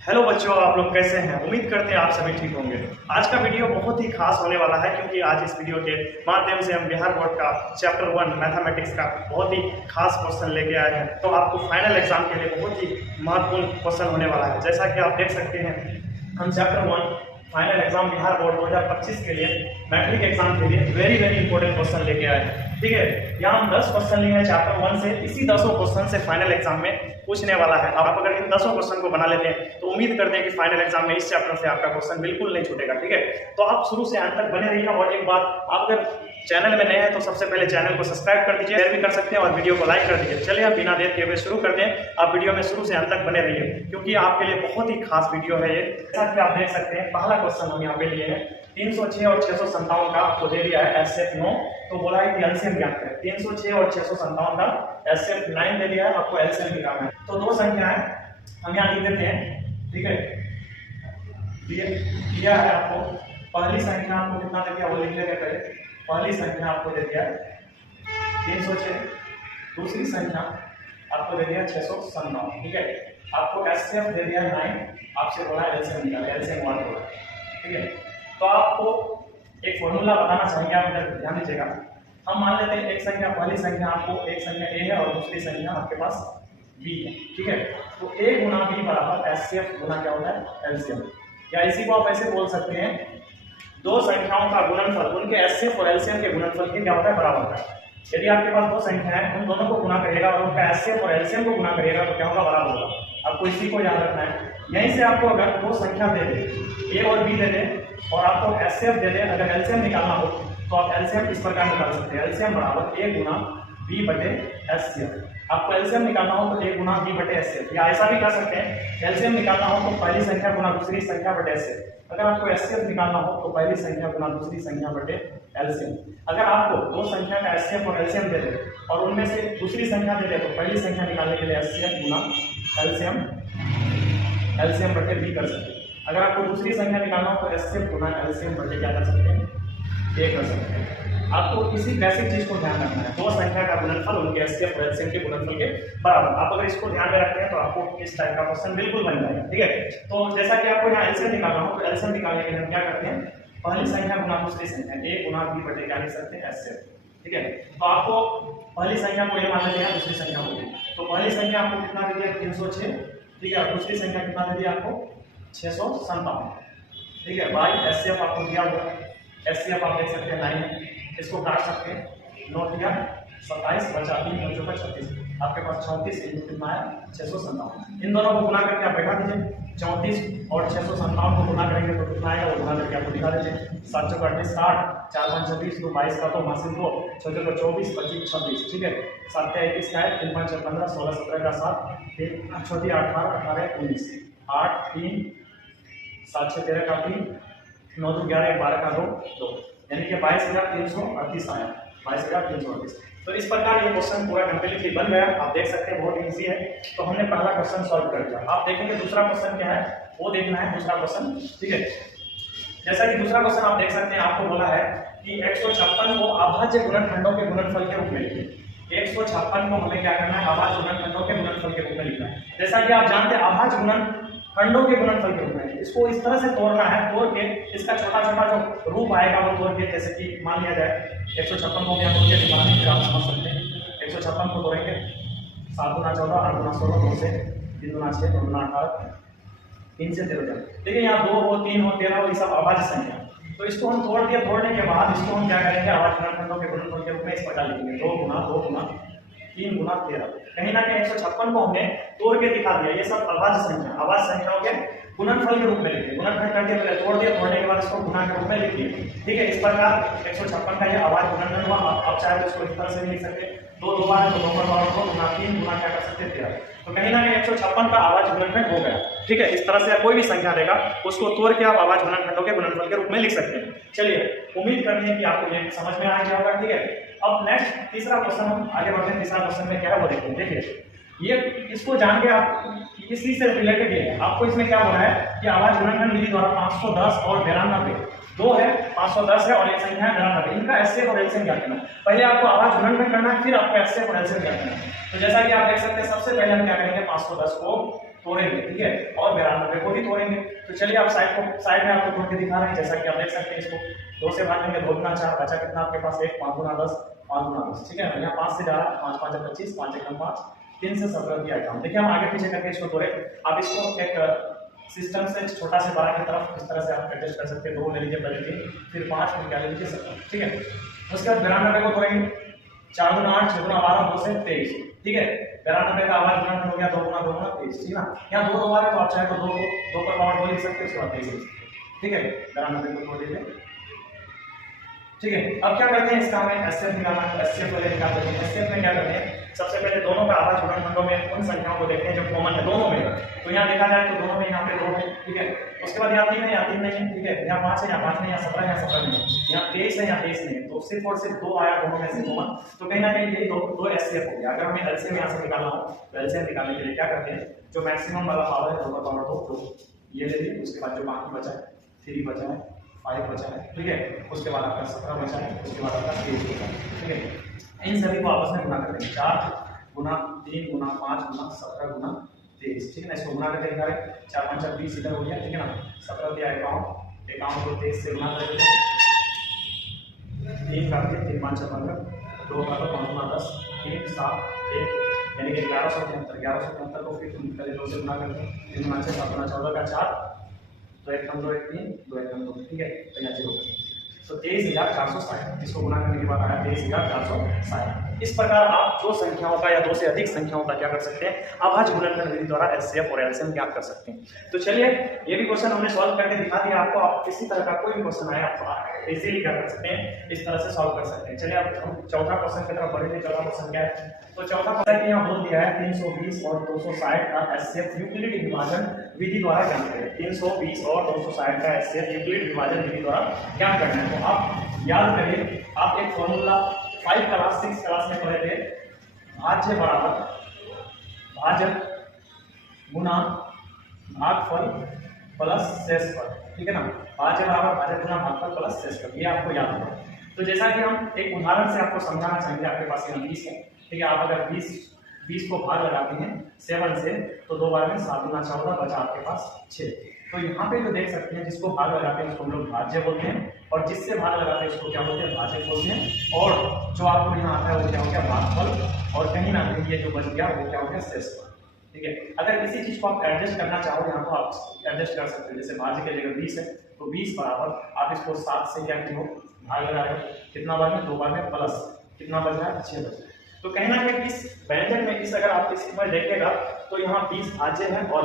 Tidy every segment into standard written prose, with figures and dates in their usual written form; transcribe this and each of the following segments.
Hello बच्चों, आप लोग कैसे हैं? उम्मीद करते हैं आप सभी ठीक होंगे। आज का वीडियो बहुत ही खास होने वाला है क्योंकि आज इस वीडियो के माध्यम से हम बिहार बोर्ड का चैप्टर 1 मैथमेटिक्स का बहुत ही खास क्वेश्चन लेके आए हैं। तो आपको फाइनल एग्जाम के लिए बहुत ही महत्वपूर्ण क्वेश्चन होने वाला है। जैसा कि आप देख सकते हैं, हम chapter 1 final exam Bihar board 2025 के लिए मैट्रिक एग्जाम के लिए वेरी इंपॉर्टेंट क्वेश्चन लेके आए हैं। ठीक है, यहाँ हम 10 क्वेश्चन लिए हैं चैप्टर 1 से। इसी 10 क्वेश्चन से फाइनल एग्जाम में पूछने वाला है। अब आप अगर इन 10 क्वेश्चन को बना लेते हैं तो उम्मीद करते हैं कि फाइनल एग्जाम में इस चैप्टर से आपका क्वेश्चन बिल्कुल नहीं छूटेगा। ठीक है, तो आप शुरू से अंत तक बने रहिए। और एक बात, आप अगर चैनल में नए हैं तो सबसे पहले चैनल को सब्सक्राइब कर दीजिए, शेयर भी कर सकते हैं और वीडियो को लाइक कर दीजिए। चलिए अब बिना देर के हुए शुरू करते हैं। आप वीडियो में शुरू से अंत तक बने रहिए क्योंकि आपके लिए बहुत ही खास वीडियो है ये। जैसा कि आप देख सकते हैं, पहला क्वेश्चन हम यहाँ पे लिए हैं 306 और 657 का आपको दे दिया है एसएफ 9। तो बोला है कि एलसीएम ज्ञात करें। 306 और 657 का एसएफ 9 दे दिया है, आपको एलसीएम निकालना है। तो दो संख्या है, हम यहाँ लिख देते हैं। ठीक है, दिया है आपको पहली संख्या, आपको कितना दे दिया वो लिख लेंगे पहले। पहली संख्या आपको दे दिया 306, दूसरी संख्या आपको दे दिया 657। ठीक है, आपको एसएफ दे दिया 9, आपसे बोला एलसीएम निकालें, एलसीएम 1 बोला। ठीक है, तो आपको एक फॉर्मूला बताना चाहेंगे, आप इधर ध्यान दीजिएगा। हम मान लेते हैं एक संख्या, पहली संख्या आपको एक संख्या ए है और दूसरी संख्या आपके पास बी है। ठीक है, तो ए गुना बी बराबर एचसीएफ गुना क्या होता है एलसीएम। या इसी को आप ऐसे बोल सकते हैं, दो संख्याओं का गुणनफल उनके एचसीएफ और एलसीएम के गुणनफल के क्या होता है बराबर होता है। यदि आपके पास दो संख्या है, उन दोनों को गुना करिएगा और उनका एचसीएफ और एलसीएम को गुना करिएगा तो क्या होगा बराबर होगा। आपको इसी को याद रखना है। यहीं से आपको अगर दो संख्या दे दे, ए और बी दे दे और आपको एचसीएफ दे दे, अगर एलसीएम निकालना हो तो आप एलसीएम इस प्रकार निकाल सकते हैं, एलसीएम बराबर ए गुना बी बटे एचसीएफ। आपको एलसीएम निकालना हो तो ए गुना बी बटे एचसीएफ, या ऐसा भी कर सकते हैं, एलसीएम निकालना हो तो पहली संख्या गुना दूसरी संख्या बटे एचसीएफ। अगर आपको एचसीएफ निकालना हो तो पहली संख्या गुना दूसरी संख्या बटे एलसीएम। अगर आपको दो संख्या का एचसीएफ और एलसीएम दे दे और उनमें से दूसरी संख्या दे दे तो पहली संख्या निकालने के लिए एचसीएफ गुना एलसीएम बटे बी कर सकते हैं। अगर आपको दूसरी संख्या निकालना हो तो एचसीएफ गुना एलसीएम बटे क्या कर सकते हैं, ए कर सकते हैं। आपको इसी बेसिक चीज को ध्यान रखना है, दो संख्या का गुणनफल उनके एचसीएफ और एलसीएम के गुणनफल के बराबर। आप अगर इसको ध्यान में रखते हैं तो आपको इस टाइप का क्वेश्चन बिल्कुल बन जाएगा। ठीक है, तो जैसा कि आपको यहाँ एलसीएम निकालना हो तो एलसीएम निकालने के लिए हम क्या करते हैं, पहली संख्या गुना दूसरी संख्या, ए गुना बी बटे क्या लिख सकते हैं एचसीएफ। ठीक है, तो आपको पहली संख्या को ए मान लेते हैं, दूसरी संख्या को बी। तो पहली संख्या आपको कितना दे दिया 306। ठीक है, दूसरी संख्या कितना दे दिया आपको 657। ठीक है, बाई एचसीएफ आपको दिया हुआ, एचसीएफ आप देख सकते हैं 9 है, इसको काट सकते हैं, 9 दिया 27 बचा 3 बच्चों का 36, आपके पास 34 इंटू कितना है 657। इन दोनों को गुना करके आप बैठा दीजिए, 34 और 657 को गुना करेंगे तो कितना आएगा वो गुना करके आपको दिखा दीजिए। 7 चौका 28, 60, 4 5 26, 2 22 का तो मासिक 2, 6 को 24, 25 26। ठीक है, 7 का 21 का है, 3 5 15, 16 17 का 7, 3 छोटी 18 18 19, 8 3 7 6 13 का 3, 9 2 11 12 का 2, यानी कि 22,338 आया, 22,338। तो इस प्रकार ये क्वेश्चन पूरा कंप्लीटली बन गया। आप देख सकते हैं बहुत इजी है। तो हमने पहला क्वेश्चन सॉल्व कर दिया। आप देखेंगे दूसरा क्वेश्चन क्या है वो देखना है, दूसरा क्वेश्चन। ठीक है, जैसा कि दूसरा क्वेश्चन आप देख सकते हैं, आपको बोला है कि 156 को अभाज्य गुणनखंडों के गुणनफल के रूप में लिखिए। 156 को हमें क्या करना है, अभाज्य गुणनखंडों के गुणनफल के रूप में लिखना है। जैसा कि आप जानते हैं अभाज्य गुणनखंडों के गुणनफल के रूप में इसको इस तरह से तोड़ना है, तोड़ के इसका छोटा छोटा जो रूप आएगा वो तोड़ के, जैसे कि मान लिया जाए 156 को क्या तोड़ के दिखाने फिर आप समझ सकते हैं। 156 को तोड़ेंगे, 7 गुना 14, 8 गुना 16, 2 से 3 गुना 6, 2 गुना 18, 3 से 13। देखिए यहाँ 2 हो 3 हो 13 हो, ये सब अभाज्य संख्या। तो इसको हम तोड़ दिया, तोड़ने के बाद इसको हम क्या करेंगे, अभाज्य गुणनखंडों के गुणनफल के रूप में इस प्रकार लिखेंगे, 2 गुना 3 गुना 13। कहीं ना कहीं 156 को हमने तोड़ के दिखा दिया। ये सब अभाज्य संख्या, अभाज्य संख्याओं के गुणनफल के रूप में लिखिए। गुणनखंड करके पहले तोड़ दिया, तोड़ने के बाद इसको गुना के रूप में लिखिए। ठीक है, इस प्रकार 156 का ये अभाज्य गुणनखंड हुआ। आप चाहे तो इसको इस तरह से भी लिख सकते हैं, 2 2 बार 2 पर बार को गुना 3 गुना क्या कर सकते हैं 13। तो कहीं ना कहीं 156 का अभाज्य गुणनखंड हो गया। ठीक है, इस तरह से कोई भी संख्या देगा उसको तोड़ के आप अभाज्य गुणनखंडों के गुणनफल के रूप में लिख सकते हैं। चलिए, उम्मीद करते हैं कि आपको ये समझ में आ गया होगा। ठीक है, अब नेक्स्ट तीसरा क्वेश्चन हम आगे बढ़ते हैं। तीसरा क्वेश्चन में क्या है वो देखते हैं। देखिए, ये इसको जान के आप इसी से रिलेटेड है। आपको इसमें क्या हो रहा है कि अभाज्य गुणनखंड विधि द्वारा 510 और 92, 2 है 510 है और एक संख्या है 92, इनका एचसीएफ और एलसीएम ज्ञात करना है। पहले आपको अभाज्य गुणनखंड करना है, फिर आपको एचसीएफ और एलसीएम ज्ञात करना है। तो जैसा कि आप देख सकते हैं, सबसे पहले हम क्या करेंगे, 510 को तोड़ेंगे, ठीक है, और 92 को भी तोड़ेंगे। तो चलिए आप साइड में आपको तोड़ के दिखा रहे हैं, जैसा कि आप देख सकते हैं। इसको 2 से भागेंगे, 2 गुना 4, बचा कितना आपके पास 1, 5 गुना 10, 5 गुना 10, ठीक है। यहाँ 5 से जा रहा है, 5 5 25, 5 1 5, 3 से 17 दिया काम। देखिए हम आगे पीछे करके इसको तोड़े। आप इसको एक सिस्टम से छोटा से बड़ा की तरफ इस तरह से आप एडजस्ट कर सकते हैं। 2 ले लीजिए, पहले 3, फिर 5, फिर क्या ले लीजिए 17, ठीक है। उसके बाद 92 को तोड़ेंगे, 4 गुना 8, 6 गुना 12, 2 से 23, ठीक है। 92 का आवाज गुणन हो गया 2 गुना 2 गुना 23, ठीक है ना। यहाँ 2 बार है तो आप चाहे तो 2 पर पावर 2 लिख सकते हैं, उसके बाद 23, ठीक है। 92 को तोड़ दीजिए, ठीक है। अब क्या करते हैं, इसका हमें एचसीएफ निकालना है। एचसीएफ वाले निकाल देते हैं। एचसीएफ में क्या करते हैं, सबसे पहले दोनों का आवाज गुणनखंडों में उन संख्याओं को देखते हैं जो कॉमन है दोनों में। तो यहाँ देखा जाए तो दोनों में यहाँ पे 2 है, ठीक है। उसके बाद यहाँ 3 है, यहाँ 3 नहीं है, ठीक है। यहाँ 5 है, यहाँ 5 नहीं, यहाँ 17 है, यहाँ 17 नहीं है, यहाँ 23 है, यहाँ 23 नहीं है। तो सिर्फ और सिर्फ 2 आया दोनों में से कॉमन। तो कहीं ना कहीं ये दो एचसीएफ हो गया। अगर हमें एलसीएम यहाँ से निकालना हो तो एलसीएम निकालने के लिए क्या करते हैं, जो मैक्सिमम वाला पावर है 2 का पावर 2 ये ले लीजिए। उसके बाद जो बाकी बचा है 3 बचा है, 5 बचा है, ठीक है। उसके बाद आपका 17 बचा है, उसके बाद आपका 23 बचा है, ठीक है। इन सभी को आपस में गुना कर देंगे, 4 गुना 3 गुना 5 गुना 17 गुना 23, ठीक है ना। इसको गुना करके दिखा रहे, 4 5 20 इधर हो गया, ठीक है ना। 17 दिया 51 को 23 से गुना कर देंगे, 3 काट के 3 5 15, 2 काटो 5 गुना 10, 3 7 1, यानी कि 1173 को फिर तुम पहले 2 से गुना करते हैं, 3 गुना 6 7 गुना 14 का 4, तो 1 कम 2 1 3, 2 1 कम 2, ठीक है। तो यहाँ 0 तो 23,460, इसको गुना करने के बाद आया 23,460। इस प्रकार आप दो संख्याओं का या 2 से अधिक संख्याओं का क्या कर सकते हैं, अभाज्य गुणनखंड विधि द्वारा एचसीएफ और एलसीएम ज्ञात कर सकते हैं। तो चलिए ये भी क्वेश्चन हमने सॉल्व करके दिखा दिया आपको। आप किसी तरह का कोई भी क्वेश्चन आए आप इजीली क्या कर सकते हैं, इस तरह से सॉल्व कर सकते हैं। चलिए अब हम चौथा क्वेश्चन की तरफ बढ़ेंगे। चौथा क्वेश्चन क्या है, तो चौथा क्वेश्चन यहाँ बोल दिया है 320 और 260 का एचसीएफ यूक्लिड विभाजन विधि द्वारा ज्ञात करें। 320 और 260 का एचसीएफ यूक्लिड विभाजन विधि द्वारा ज्ञात करना है। तो आप याद करिए, आप एक फॉर्मूला 5 क्लास 6 क्लास में पढ़े थे, भाज्य बराबर भाजक गुना भागफल प्लस शेषफल, ठीक है ना। भाज्य बराबर भाजक गुना भागफल प्लस शेषफल, ये आपको याद होगा। तो जैसा कि हम एक उदाहरण से आपको समझाना चाहेंगे, आपके पास यहाँ 20 है, ठीक है। आप अगर 20 को भाग लगाते हैं 7 से, तो 2 बार में 7 गुना 14 बचा आपके पास 6। तो यहाँ पे जो देख सकते हैं, जिसको भाग लगाते हैं उसको हम लोग भाज्य बोलते हैं, और जिससे भाग लगाते हैं उसको क्या बोलते हैं, भाजक बोलते हैं। और जो आपको यहाँ आता है वो क्या हो गया, भागफल, और कहीं ना कहीं ये जो बच गया वो क्या हो गया, शेषफल, ठीक है। अगर किसी चीज को आप एडजस्ट करना चाहो यहाँ तो आप एडजस्ट कर सकते हैं। जैसे भाज्य की जगह 20 है तो 20 बराबर आप इसको 7 से क्या किए हो, भाग लगा रहे हो, कितना बार में, 2 बार में, प्लस कितना बच रहा है, 6 बच रहा है। तो कहीं ना कहीं इस व्यंजन में इस अगर आप इस पर देखेगा तो यहाँ 20 भाज्य है और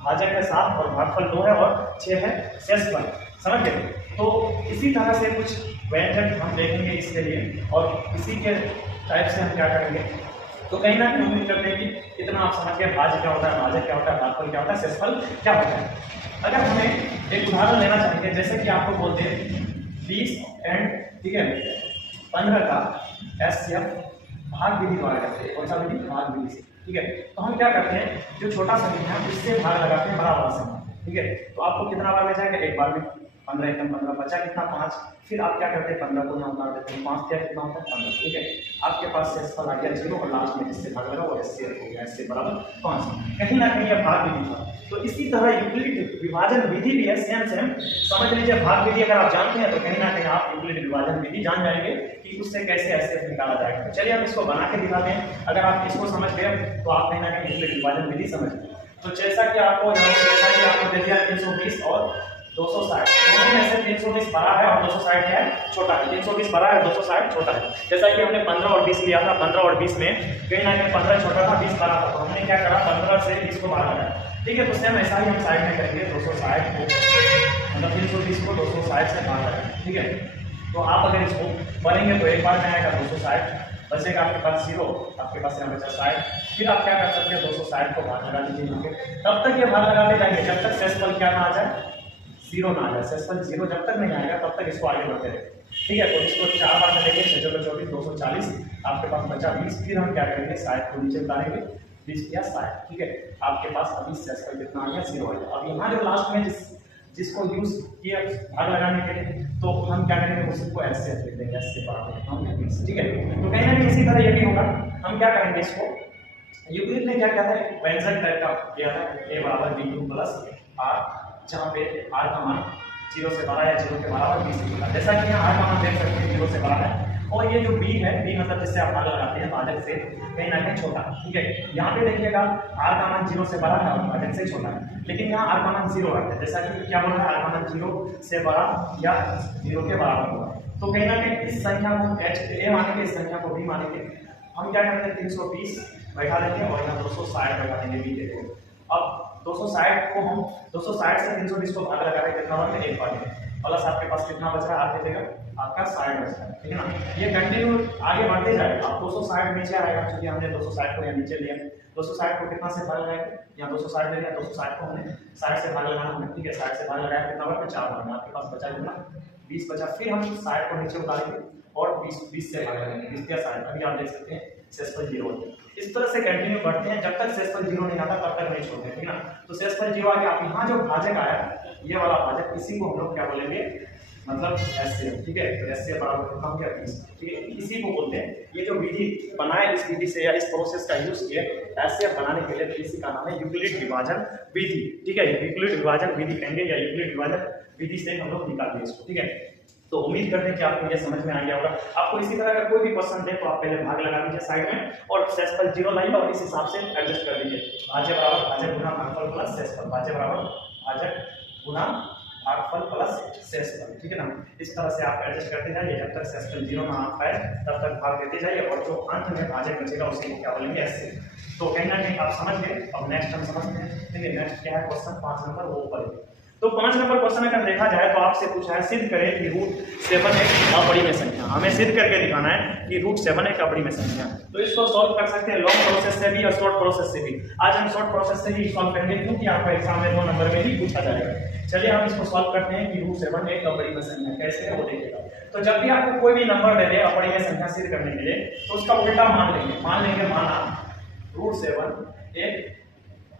भाजक है 7 और भागफल 2 है और 6 है शेषफल, समझ गए। तो इसी तरह से कुछ व्यंजन हम देखेंगे इसके लिए, और इसी के टाइप से हम क्या करेंगे। तो कहीं ना कहीं उम्मीद करते हैं कि इतना आप समझ गए, भाज्य क्या होता है, भाजक क्या होता है, भागफल क्या होता है, शेषफल क्या होता है। अगर हमें एक उदाहरण लेना चाहेंगे, जैसे कि आपको बोलते हैं 20 एंड, ठीक है, 15 का एचसीएफ भाग विधि द्वारा करते हैं। कौन सा विधि, भाग विधि से, ठीक है। तो हम क्या करते हैं, जो छोटा संख्या है उससे भाग लगाते हैं बड़ा वाला संख्या, ठीक है। तो आपको कितना बार में जाएगा, एक बार में, 15 एकदम 15 बचा कितना 5, फिर आप क्या करते हैं 15 को यहाँ उतार देते हैं, 5 क्या कितना होता है 15, ठीक है। आपके पास शेषफल आ गया 0 और लास्ट में जिससे भाग लगा वो एचसीएफ हो गया, इससे बराबर 5। कहीं ना कहीं यह भाग विधि था। तो इसी तरह यूक्लिड विभाजन विधि भी है, सेम समझ लीजिए। भाग विधि अगर आप जानते हैं तो कहीं ना कहीं आप यूक्लिड विभाजन विधि जान जाएंगे कि उससे कैसे एचसीएफ निकाला जाएगा। तो चलिए हम इसको बना के दिखाते हैं। अगर आप इसको समझ गए तो आप कहीं ना कहीं यूक्लिड विभाजन विधि समझ गए। तो जैसा कि आपको दे दिया 320 और 260, में से 320 बड़ा है और 260 है छोटा है। 320 बड़ा है, 260 छोटा है। जैसा कि हमने 15 और 20 लिया था, 15 और 20 में कहीं ना कहीं 15 छोटा था, 20 बड़ा था, तो हमने क्या करा, 15 से 20 को बाहर लगाया, ठीक है। तो सेम ऐसा ही हम साइड में करेंगे, 260 को, मतलब 320 को 260 से बाहर लगाएंगे, ठीक है। तो आप अगर इसको बढ़ेंगे तो एक बार में आएगा 260, बचेगा आपके पास 0, आपके पास यहाँ बचा 60, फिर आप क्या कर सकते हैं 260 को भाग लगा लीजिए यहाँ पे। तब तक ये भाग लगाते जाएंगे जब तक शेषफल क्या ना आ जाए, 0 ना आ जाए। शेषफल 0 जब तक नहीं आएगा तब तक इसको आगे बढ़ते रहेंगे, ठीक है। तो इसको 4 बार में देंगे, 6 24 240, आपके पास बचा 20, फिर हम क्या करेंगे 60 को नीचे उतारेंगे, 20 या 60, ठीक है। आपके पास अभी शेषफल कितना आ गया, 0 आ गया। अब यहाँ जो लास्ट में जिसको यूज किया भाग लगाने के लिए, तो हम क्या करेंगे उसको एचसीएफ लिख देंगे, एचसीएफ बराबर, ठीक है। तो कहीं ना कहीं इसी तरह ये भी होगा, हम क्या करेंगे इसको यूक्लिड ने क्या किया था, एक व्यंजक टाइप का किया था, a बराबर b2 प्लस r, जहाँ पे r का मान 0 से 12 या 0 के बराबर b से छोटा, जैसा कि यहाँ r का मान देख सकते हैं 0 से बड़ा है, और ये जो b है, b मतलब जिससे आप भाग लगाते हैं भाजक से कहीं ना कहीं छोटा, ठीक है। यहाँ पे देखिएगा r का मान 0 से बड़ा है और भाजक से छोटा है, लेकिन यहाँ r का मान 0 आता है, जैसा कि क्या बोला है, r का मान 0 से बड़ा या 0 के बराबर होगा, तो कहीं ना कहीं इस संख्या को a मानेंगे, इस संख्या को b मानेंगे। हम क्या करेंगे, 320 बैठा देंगे और यहाँ 260 बैठा देंगे b के लिए। अब 260 को हम 260 से 320 को भाग लगा रहे कितना बार, एक बार प्लस आपके पास कितना बच रहा है, आप देखेगा आपका 60 बच रहा है, ठीक है ना। ये कंटिन्यू आगे बढ़ते जाएगा, अब 260 नीचे आएगा, क्योंकि हमने 260 को यहाँ नीचे लिया, 260 को कितना से भाग लगाएंगे, यहाँ 260 ले लिया, 260 को हमने 60 से भाग लगाना होगा, ठीक है। 60 से भाग लगाया कितना बार, 4 बार, आपके पास बचा कितना, 20 बचा। फिर हम 60 को नीचे उतारेंगे और 20 से भाग लगाएंगे, 20 या 60, अभी आप देख सकते हैं शेषफल 0 होते हैं। इस तरह से कंटिन्यू बढ़ते हैं, जब तक शेषफल 0 नहीं आता तब तक नहीं छोड़ते, ठीक है ना। तो शेषफल 0 आ गया, आप यहाँ जो भाजक आया, ये वाला भाजक, इसी को हम लोग क्या बोलेंगे, मतलब एचसीएफ, ठीक है। तो एचसीएफ बराबर कम क्या 20, ठीक है, इसी को बोलते हैं। ये जो विधि बनाए, इस विधि से या इस प्रोसेस का यूज किए एचसीएफ बनाने के लिए, इसी का नाम है यूक्लिड विभाजन विधि, ठीक है। यूक्लिड विभाजन विधि कहेंगे या यूक्लिड विभाजन विधि से हम लोग निकालते हैं इसको, ठीक है। तो उम्मीद करते हैं कि आपको ये समझ में आ गया होगा। आपको इसी तरह का कोई भी क्वेश्चन दे तो आप पहले भाग लगा दीजिए साइड में और शेषफल 0 लाइए और इस हिसाब से एडजस्ट कर दीजिए। भाज्य बराबर भाजक गुना भागफल प्लस शेषफल, भाज्य बराबर भाजक गुना भागफल प्लस शेषफल, ठीक है ना। इस तरह से आप एडजस्ट करते जाइए, जब तक शेषफल 0 ना आ पाए तब तक भाग देते जाइए, और जो अंत में भाजक बचेगा उसी को क्या बोलेंगे, एस। तो कहीं ना कहीं आप समझ गए। अब नेक्स्ट हम समझते हैं, देखिए नेक्स्ट क्या है क्वेश्चन 5 नंबर, वो ऊपर। तो 5 नंबर क्वेश्चन अगर देखा जाए तो आपसे पूछा है सिद्ध करें कि √7 एक अपरिमेय संख्या। हमें सिद्ध करके दिखाना है कि √7 एक अपरिमेय संख्या। तो इसको सॉल्व कर सकते हैं लॉन्ग प्रोसेस से भी और शॉर्ट प्रोसेस से भी। आज हम शॉर्ट प्रोसेस से ही सॉल्व करेंगे, क्योंकि आपका एग्जाम में 2 नंबर में ही पूछा जाएगा। चलिए हम इसको सॉल्व करते हैं कि √7 एक अपरिमेय संख्या कैसे है वो देखिएगा। तो जब भी आपको कोई भी नंबर दे दे अपरिमेय संख्या सिद्ध करने के लिए, तो उसका उल्टा मान लेंगे। माना √7 एक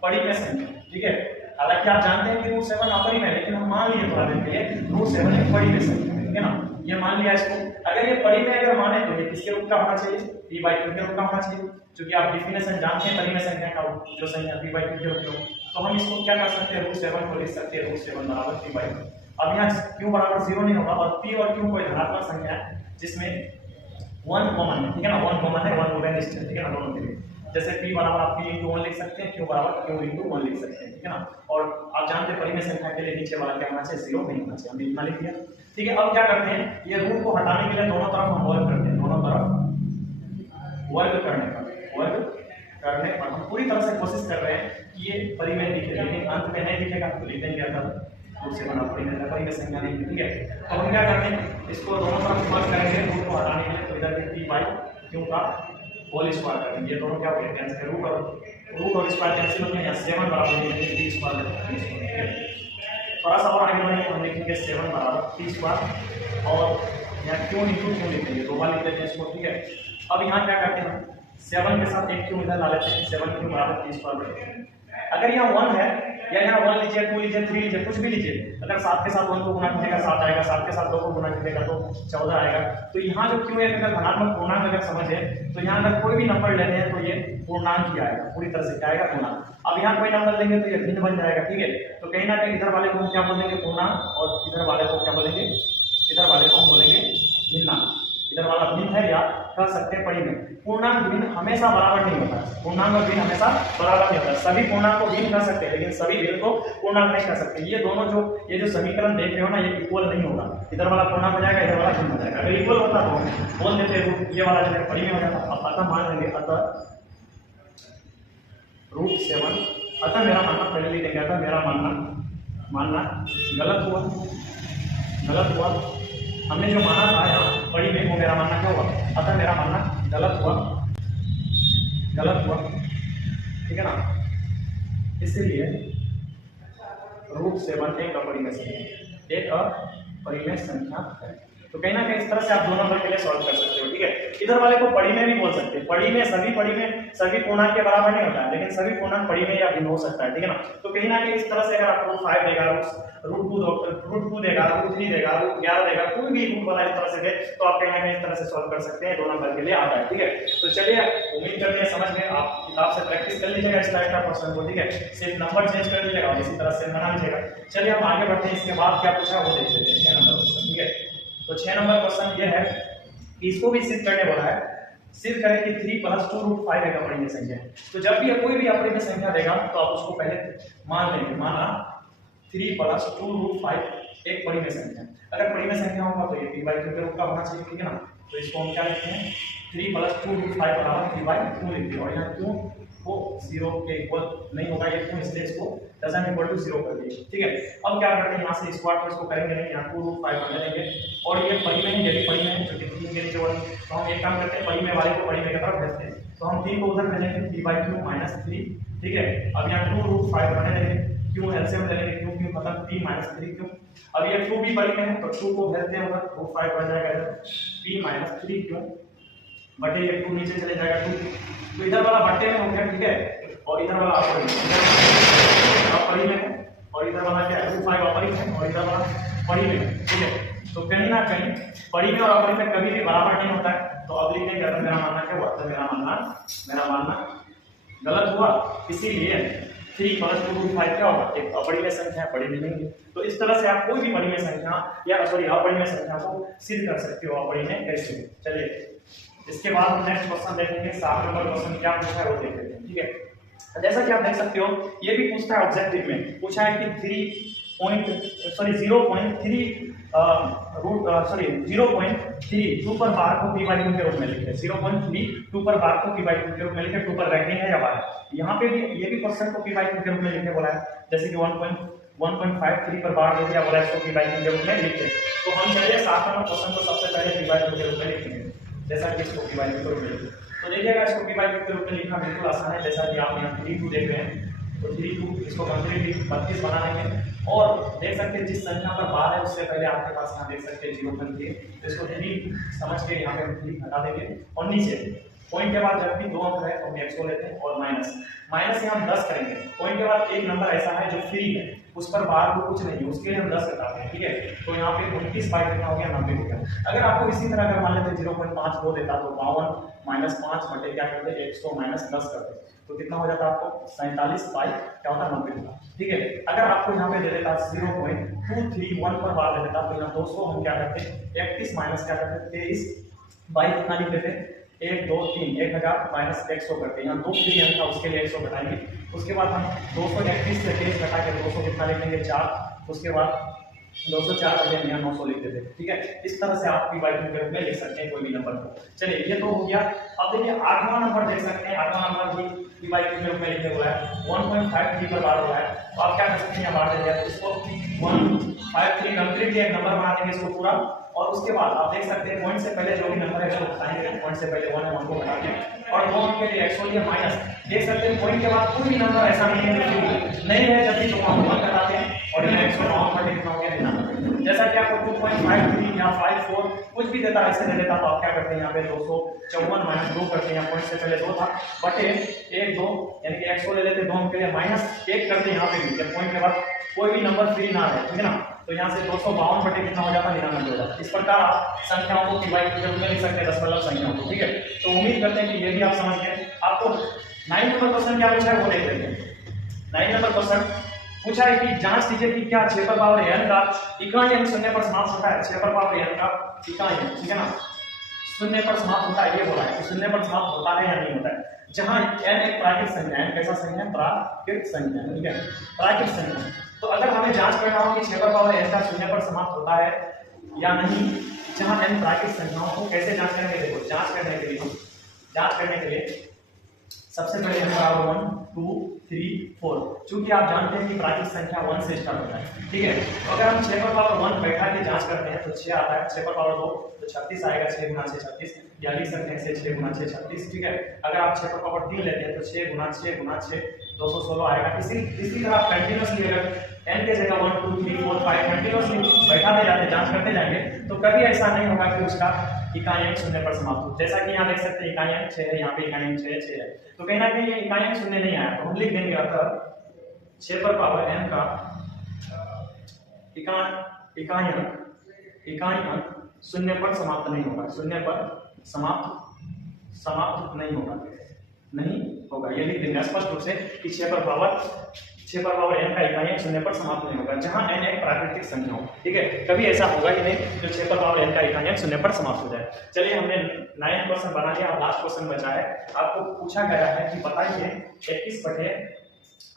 परिमेय संख्या, ठीक है। हालांकि आप जानते हैं कि √7 अपरिमेय है, लेकिन हम मान लिए थोड़ा देर के लिए √7 एक परिमेय संख्या है, ठीक है ना। ये मान लिया इसको। अगर ये परिमेय अगर माने तो ये किसके रूप का होना चाहिए, p/q के रूप का होना चाहिए, क्योंकि आप डेफिनेशन जानते हैं परिमेय संख्या का, जो संख्या p/q के रूप में हो। तो हम इसको क्या कर सकते हैं, √7 को लिख सकते हैं √7 बराबर p/q। अब यहाँ q बराबर 0 नहीं होगा, और p और q कोई धनात्मक संख्या है जिसमें 1 कॉमन है, ठीक है ना। 1 कॉमन है, 1 वैल्यू निश्चित, ठीक है ना, दोनों के लिए। जैसे p बराबर आप p × 1 लिख सकते हैं, q बराबर q × 1 लिख सकते हैं, ठीक है ना। और आप जानते हैं परिमेय संख्या के लिए नीचे वाला क्या होना चाहिए, 0 नहीं होना चाहिए। हमने इतना लिख दिया, ठीक है। अब क्या करते हैं, ये रूट को हटाने के लिए दोनों तरफ हम वर्ग करते हैं, दोनों तरफ वर्ग करने पर हम पूरी तरह से कोशिश कर रहे हैं कि ये परिमेय दिखे, लेकिन अंत में नहीं दिखेगा तो लिख देंगे अगर √7 परिमेय संख्या नहीं, ठीक है। तो हम क्या करते हैं, इसको दोनों तरफ वर्ग करेंगे रूट को हटाने के लिए। तो इधर p/q का होल स्क्वायर कर देंगे, ये दोनों क्या बोलते हैं, रूट और स्क्वायर कैंसिल होते हैं, 7 बराबर लिखेंगे p स्क्वायर। थोड़ा सा और आगे बढ़ेंगे, हम लिखेंगे 7 बराबर p स्क्वायर, और यहाँ q × q लिखेंगे, 2 बार लिख देते हैं इसको, ठीक है। अब यहाँ क्या करते हैं, 7 के साथ एक q इधर ला लेते हैं, 7q बराबर p स्क्वायर। अगर यहाँ 1 है या यहाँ 1 लीजिए, 2 लीजिए, 3 लीजिए, कुछ भी लीजिए, अगर 7 के साथ 1 को गुना कीजिएगा 7 आएगा, 7 के साथ 2 को गुना कीजिएगा तो 14 आएगा। तो यहाँ जो q है अगर धनात्मक पूर्णांक अगर समझे तो यहाँ अगर कोई भी नंबर लेते हैं तो ये पूर्णांक ही आएगा, पूरी तरह से क्या आएगा, पूर्णांक। अब यहाँ कोई नंबर लेंगे तो ये भिन्न बन जाएगा, ठीक है। तो कहीं ना कहीं इधर वाले को हम क्या बोलेंगे, पूर्णांक, और इधर वाले को क्या बोलेंगे, इधर वाले को हम बोलेंगे भिन्नांक। इधर वाला भिन्न है या कह सकते हैं परिमेय। पूर्णांक भिन्न हमेशा बराबर नहीं होता, पूर्णांक और भिन्न हमेशा बराबर नहीं होता। सभी पूर्णांक को भिन्न कह सकते हैं, लेकिन सभी भिन्न को पूर्णांक नहीं कह सकते। ये दोनों ये जो समीकरण देख रहे हो ना, ये इक्वल नहीं होगा। इधर वाला पूर्णांक हो जाएगा, इधर वाला भिन्न हो जाएगा। अगर इक्वल होता तो बोल देते रूट, ये वाला जो है परिमेय हो जाता। अब अतः मान लेंगे, अतः √7, अतः मेरा मानना पहले लिख देंगे, अतः मेरा मानना गलत हुआ। हमने जो माना था यहाँ परिमेय को, मेरा मानना क्या हुआ, अतः मेरा मानना गलत हुआ, ठीक है ना। इसलिए √7 एक अपरिमेय संख्या है, तो कहीं ना कहीं इस तरह से आप 2 नंबर के लिए सॉल्व कर सकते हो, ठीक है। इधर वाले को पड़ी में भी बोल सकते हैं, पड़ी में सभी पूर्णांक के बराबर नहीं होता है, लेकिन सभी पूर्णांक पड़ी में या भिन्न हो सकता है, ठीक है ना। तो कहीं ना कहीं इस तरह से अगर आपको 5 देगा, √2 देगा, √3 देगा, √11 देगा, कोई भी रूट वाला इस तरह से दे तो आप कहीं ना कहीं इस तरह से सॉल्व कर सकते हैं, 2 नंबर के लिए आता है, ठीक है। तो चलिए उम्मीद करते हैं समझ गए, आप किताब से प्रैक्टिस कर लीजिएगा इस टाइप का क्वेश्चन को, ठीक है। सिर्फ नंबर चेंज कर लीजिएगा और इसी तरह से बना लीजिएगा। चलिए हम आगे बढ़ते हैं, इसके बाद क्या पूछा वो देख लेते हैं 6 नंबर क्वेश्चन, ठीक है। तो 6 नंबर क्वेश्चन ये है कि इसको भी सिद्ध करने वाला है, सिद्ध करें कि 3 + 2√5 एक अपरिमेय संख्या है। तो जब भी कोई भी अपरिमेय संख्या देगा तो आप उसको पहले मान लेंगे, माना 3 + 2√5 एक परिमेय संख्या है। अगर परिमेय संख्या होगा तो ये p/q के रूप का होना चाहिए, ठीक है ना। तो इसको हम क्या लिखते हैं 3 + 2√5 बराबर p/q लिखते हैं, और यहाँ क्यों को 0 के इक्वल नहीं होगा ये क्यों, इसलिए इसको डजंट इक्वल टू 0 कर दिए, ठीक है। अब क्या करते हैं यहाँ से स्क्वायर को इसको करेंगे नहीं, यहाँ 2√5 बना लेंगे, और ये परिमेय है, यदि परिमेय है जो कि 3 के नीचे 1, तो हम एक काम करते हैं परिमेय वाले को परिमेय की तरफ भेजते हैं। तो हम 3 को उधर भेजेंगे p/q - 3, ठीक है। अब यहाँ 2√5 बना लेंगे, क्यों एलसीएम ले लेंगे, क्यों मतलब p - 3 क्यों। अब ये 2 भी परिमेय है तो 2 को भेजते हैं उधर, 2/5 बन जाएगा p - 3 क्यों बटे ये 2 नीचे चले जाएगा 2, तो इधर वाला बटे में हो गया, ठीक है, और इधर वाला अपरिमेय है, और इधर वाला क्या है 2/5 अपरिमेय है, और इधर वाला परिमेय है, ठीक है। तो कहीं ना कहीं परिमेय और अपरिमेय कभी भी बराबर नहीं होता है। तो अब लिखेंगे अगर मेरा मानना क्या हुआ, तो मेरा मानना गलत हुआ, इसीलिए 3 + 2√5 क्या होगा, एक अपरिमेय संख्या है, परिमेय नहीं है। तो इस तरह से आप कोई भी परिमेय संख्या या अपरिमेय संख्या को सिद्ध कर सकते हो, अपरिमेय कैसे। चलिए इसके बाद हम नेक्स्ट क्वेश्चन देखेंगे, 7 नंबर क्वेश्चन क्या पूछा है वो देख लेते हैं, ठीक है। जैसा कि आप देख सकते हो ये भी पूछता है, ऑब्जेक्टिव में पूछा है कि 0.3 2 पर बार को p/q के रूप में लिखे, 0.3 2 पर बार को p/q के रूप में लिखे, 2 पर रैंकिंग है या बार है। यहाँ पे भी ये भी क्वेश्चन को p/q के रूप में लिखने बोला है, जैसे कि 1.53 पर बार दे दिया, बोला इसको p/q के रूप में लिखे। तो हम चलिए 7 नंबर क्वेश्चन को सबसे पहले p/q के रूप में लिखेंगे, जैसा कि इसको p/q के रूप में लिखें। तो देखिएगा इसको p/q के रूप में लिखना बिल्कुल आसान है, जैसा कि आप यहाँ 3 2 देख रहे हैं, तो 3 2 इसको कंप्लीटली 32 बना लेंगे, और देख सकते हैं जिस संख्या पर बार है उससे पहले आपके पास यहाँ देख सकते हैं 0.3, तो इसको 3 समझ के यहाँ पे हम 3 हटा देंगे, और नीचे पॉइंट के बाद जब भी 2 अंक है तो हम 100 लेते हैं, और माइनस से हम 10 करेंगे। पॉइंट के बाद एक नंबर ऐसा है जो फ्री है, उस पर बार को कुछ नहीं है, उसके लिए हम 10 घटाते हैं, ठीक है। तो यहाँ पे 29 बाई कितना हो गया, 90 हो गया। अगर आपको इसी तरह अगर मान लेते 0.5 हो देता तो 52 - 5 बटे क्या करते 100 - 10 करते, तो कितना हो जाता आपको 47 बाई क्या होता 90 होता, ठीक है। अगर आपको यहाँ पे दे देता 0.231 पर बार दे देता तो यहाँ 200 हम क्या करते 31 माइनस क्या करते 23 बाई कितना लिख देते 1 2 3 1000 - 100 करते, यहाँ 2 फ्री अंक था उसके लिए 100 घटाएंगे। उसके बाद हम 231 से 23 घटा के 200 कितना लिखेंगे 4, उसके बाद 204 बटे यहाँ 900 लिख देते, ठीक है। इस तरह से आप p/q के रूप में लिख सकते हैं कोई भी नंबर को। चलिए ये तो हो गया। अब देखिए 8वां नंबर देख सकते हैं, 8वां नंबर भी p/q के रूप में लिखे हुआ है, 1.53 पर बार हो रहा है, तो आप क्या कर सकते हैं यहाँ बार दे दिया तो इसको 153 कंप्लीट एक नंबर बना देंगे इसको पूरा, और उसके बाद आप देख सकते हैं पॉइंट से पहले जो भी नंबर है वो बताएंगे, पॉइंट से पहले 1 है 1 को हटा के, और 2 अंक के लिए 100 लिया माइनस, देख सकते हैं पॉइंट के बाद कोई भी नंबर ऐसा नहीं है नहीं है, जब भी तो हम 1 घटाते हैं और यहाँ 109 बटे कितना हो गया देना, जैसा कि आपको 2.53 या 54 कुछ भी देता है ऐसे दे देता, तो आप क्या करते हैं यहाँ पे 254 - 2 करते हैं, यहाँ पॉइंट से पहले 2 था बटे 1 2 यानी कि 100 ले लेते 2 अंक के लिए -1 करते हैं यहाँ पे भी, जब पॉइंट के बाद कोई भी नंबर फ्री ना है, ठीक है ना, तो यहाँ से 252 बटे कितना हो जाता 99 हो जाता। इस प्रकार आप संख्याओं को p/q के रूप में लिख सकते हैं, दशमलव संख्याओं को, ठीक है। तो उम्मीद करते हैं कि ये भी आप समझ गए। आपको 9 नंबर क्वेश्चन क्या पूछा है वो देख लेते हैं। 9 नंबर क्वेश्चन पूछा है कि जांच कीजिए कि क्या 6 पर पावर n का इकाई अंक 0 पर समाप्त होता है, 6 पर पावर n का इकाई अंक, ठीक है ना, 0 पर समाप्त होता है, ये बोला है कि 0 पर समाप्त होता है या नहीं होता है, जहां n एक प्राकृतिक संख्या है, कैसा संख्या है, प्राकृतिक संख्या, ठीक है, प्राकृतिक संख्या। तो अगर हमें जांच करना हो कि 6 पर पावर n का 0 पर समाप्त होता है या नहीं, जहां n प्राकृतिक संख्याओं को कैसे जांच करेंगे, देखो जांच करने के लिए सबसे पहले n बराबर 1 2 3 4, चूंकि आप जानते हैं कि प्राकृतिक संख्या 1 से स्टार्ट होता है, ठीक है। तो अगर हम 6 पर पावर 1 बैठा के जांच करते हैं तो 6 आता है, 6 पर पावर 2 तो 36 आएगा, 6 गुना 6 36, या लिख सकते हैं 6 गुना 6 36, ठीक है। अगर आप 6 पर पावर 3 लेते हैं तो 6 गुना 6 गुना 6 216 आएगा। इसी तरह आप कंटिन्यूसली अगर n के जगह 1 2 3 4 5 कंटिन्यूसली बैठाते जाते जांच करते जाएंगे तो कभी ऐसा नहीं होगा कि उसका इकाई अंक शून्य पर समाप्त हो। जैसा कि यहाँ देख सकते हैं इकाई अंक 6 है, यहाँ पे इकाई अंक 6 है, तो कहीं ना कहीं ये इकाई अंक शून्य नहीं आया, तो हम लिख देंगे अतः 6 पर पावर n का इकाई अंक शून्य पर समाप्त नहीं होगा, शून्य पर समाप्त नहीं होगा। ये लिख देंगे स्पष्ट रूप से कि 6 पर पावर n का इकाई अंक शून्य पर समाप्त नहीं होगा, जहां n एक प्राकृतिक संख्या हो। ठीक है, कभी ऐसा होगा ही नहीं जो 6 पर पावर n का इकाई अंक शून्य पर समाप्त हो जाए। चलिए हमने 9 क्वेश्चन बना लिया, अब लास्ट क्वेश्चन बचा है। आपको पूछा गया है कि बताइए 21 बटे,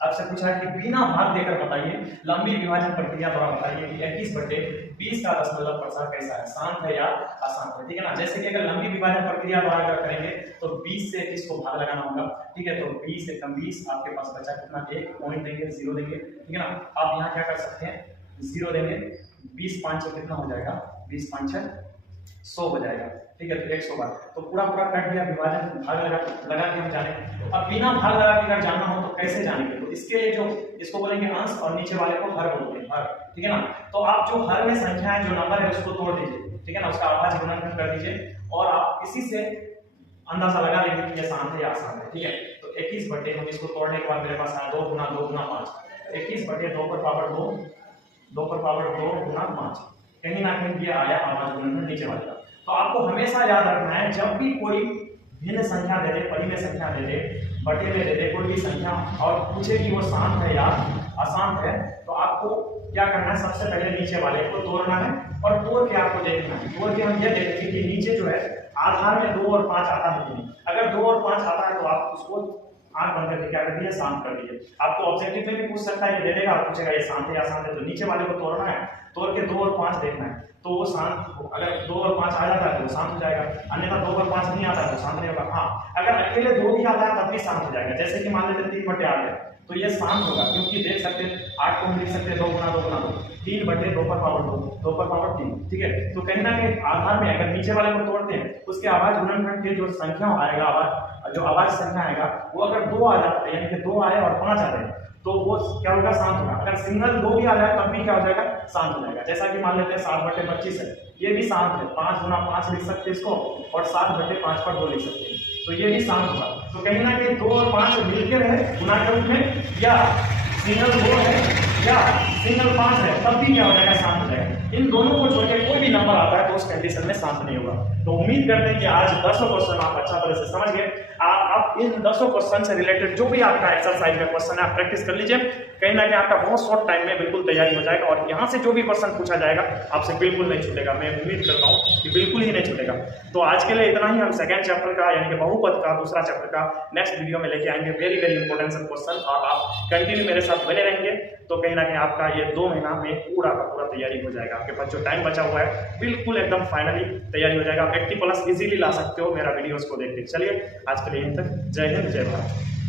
आपसे पूछा है कि बिना भाग देकर बताइए, लंबी विभाजन प्रक्रिया द्वारा बताइए कि 21 बटे 20 का दशमलव प्रसार कैसा है, शांत है या अशांत है। ठीक है ना, जैसे कि अगर लंबी विभाजन प्रक्रिया द्वारा अगर करेंगे तो 20 से 21 को भाग लगाना होगा। ठीक है, तो 20 से कम 20 आपके पास बचा कितना, 1 पॉइंट देंगे, 0 देंगे। ठीक है ना, आप यहाँ क्या कर सकते हैं, 0 देंगे, 20 5 6 कितना हो जाएगा, 20 5 6 100 हो जाएगा। ठीक है, तो 100 बार तो पूरा कट दिया, विभाजन भाग लगा के हम जाने। अब बिना भाग लगा के अगर जानना हो तो कैसे जानेंगे, तो इसके लिए जो इसको बोलेंगे अंश और नीचे वाले को हर बोलते हैं, हर। ठीक है ना, तो आप जो हर में संख्या है, जो नंबर है उसको तोड़ दीजिए। ठीक है ना, उसका आभाज्य गुणनखंड कर दीजिए और आप इसी से अंदाजा लगा लेंगे कि ये शांत है या अशांत है। ठीक है, तो 21 बटे, हम इसको तोड़ने के बाद मेरे पास आया 2 गुना 5, 21 बटे 2 पर पावर 2 पर पावर 2 गुना 5, कहीं ना कहीं ये आया आभाज्य गुणनखंड नीचे वाले का। तो आपको हमेशा याद रखना है, जब भी कोई भिन्न संख्या दे दे, परिमेय संख्या दे दे, बटे में दे दे कोई भी संख्या और पूछे कि वो शांत है या अशांत है, तो आपको क्या करना है, सबसे पहले नीचे वाले को तोड़ना है और तोड़ के आपको देखना है। तोड़ के हम ये देखेंगे कि नीचे जो है आधार में 2 और 5 आता है कि नहीं। अगर 2 और 5 आता है तो आप उसको आंख बंद करके क्या कर दीजिए, शांत कर दीजिए। आपको ऑब्जेक्टिव में भी पूछ सकता है, ये दे देगा और पूछेगा ये शांत है या अशांत है, तो नीचे वाले को तोड़ना है, तोड़ के 2 और 5 देखना है तो वो शांत हो। अगर 2 और 5 आ जाता है तो वो शांत हो जाएगा, अन्यथा 2 और 5 नहीं आता है तो शांत नहीं होगा। हाँ, अगर अकेले 2 भी आता है तब भी शांत हो जाएगा, जैसे कि मान लेते 3 बटे 8 है तो ये शांत होगा, क्योंकि देख सकते हैं 8 को हम लिख सकते हैं 2 गुना 2 3 बटे 2 पर पावर 2 पर पावर 3। ठीक है, तो कहीं ना कहीं आधार में अगर नीचे वाले को तोड़ते हैं, उसके आभाज्य गुणनखंड के जो संख्या आएगा, जो आभाज्य संख्या आएगा वो अगर 2 आ जाता है, यानी कि 2 आए और 5 आ रहे तो वो क्या होगा, शांत होगा। अगर सिंगल 2 भी आ जाए तब भी क्या हो जाएगा, शांत हो जाएगा। जैसा कि मान लेते हैं 7 बटे 25 है, ये भी शांत है, 5 गुना 5 लिख सकते हैं इसको और 7 बटे 5 पर 2 लिख सकते हैं, तो ये भी शांत होगा। तो कहीं ना कहीं 2 और 5 मिलकर है गुना के रूप में, या सिंगल 2 है या सिंगल 5 है, तब भी क्या हो जाएगा, शांत हो जाएगा। इन दोनों को छोड़ के कोई भी नंबर आता है तो उस कंडीशन में शांत नहीं होगा। तो उम्मीद करते हैं कि आज 10 क्वेश्चन आप अच्छा तरह से समझ गए। आप इन 10 क्वेश्चन से रिलेटेड जो भी आपका एक्सरसाइज का क्वेश्चन है आप प्रैक्टिस कर लीजिए, कहीं ना कहीं आपका बहुत शॉर्ट टाइम में बिल्कुल तैयारी हो जाएगा और यहाँ से जो भी क्वेश्चन पूछा जाएगा आपसे बिल्कुल नहीं छूटेगा। मैं उम्मीद करता हूँ कि बिल्कुल ही नहीं छूटेगा। तो आज के लिए इतना ही। हम सेकंड चैप्टर का यानी कि बहुपद का दूसरा चैप्टर का नेक्स्ट वीडियो में लेके आएंगे, वेरी इंपॉर्टेंट क्वेश्चन, और आप कंटिन्यू मेरे साथ बने रहेंगे तो कहीं ना कहीं आपका ये 2 महीना में पूरा का पूरा तैयारी हो जाएगा। आपके पास जो टाइम बचा हुआ है बिल्कुल एकदम फाइनली तैयारी हो जाएगा। आप 80+ इजीली ला सकते हो मेरा वीडियोस को देख के। चलिए आज के लिए यहीं तक। जय हिंद, जय भारत।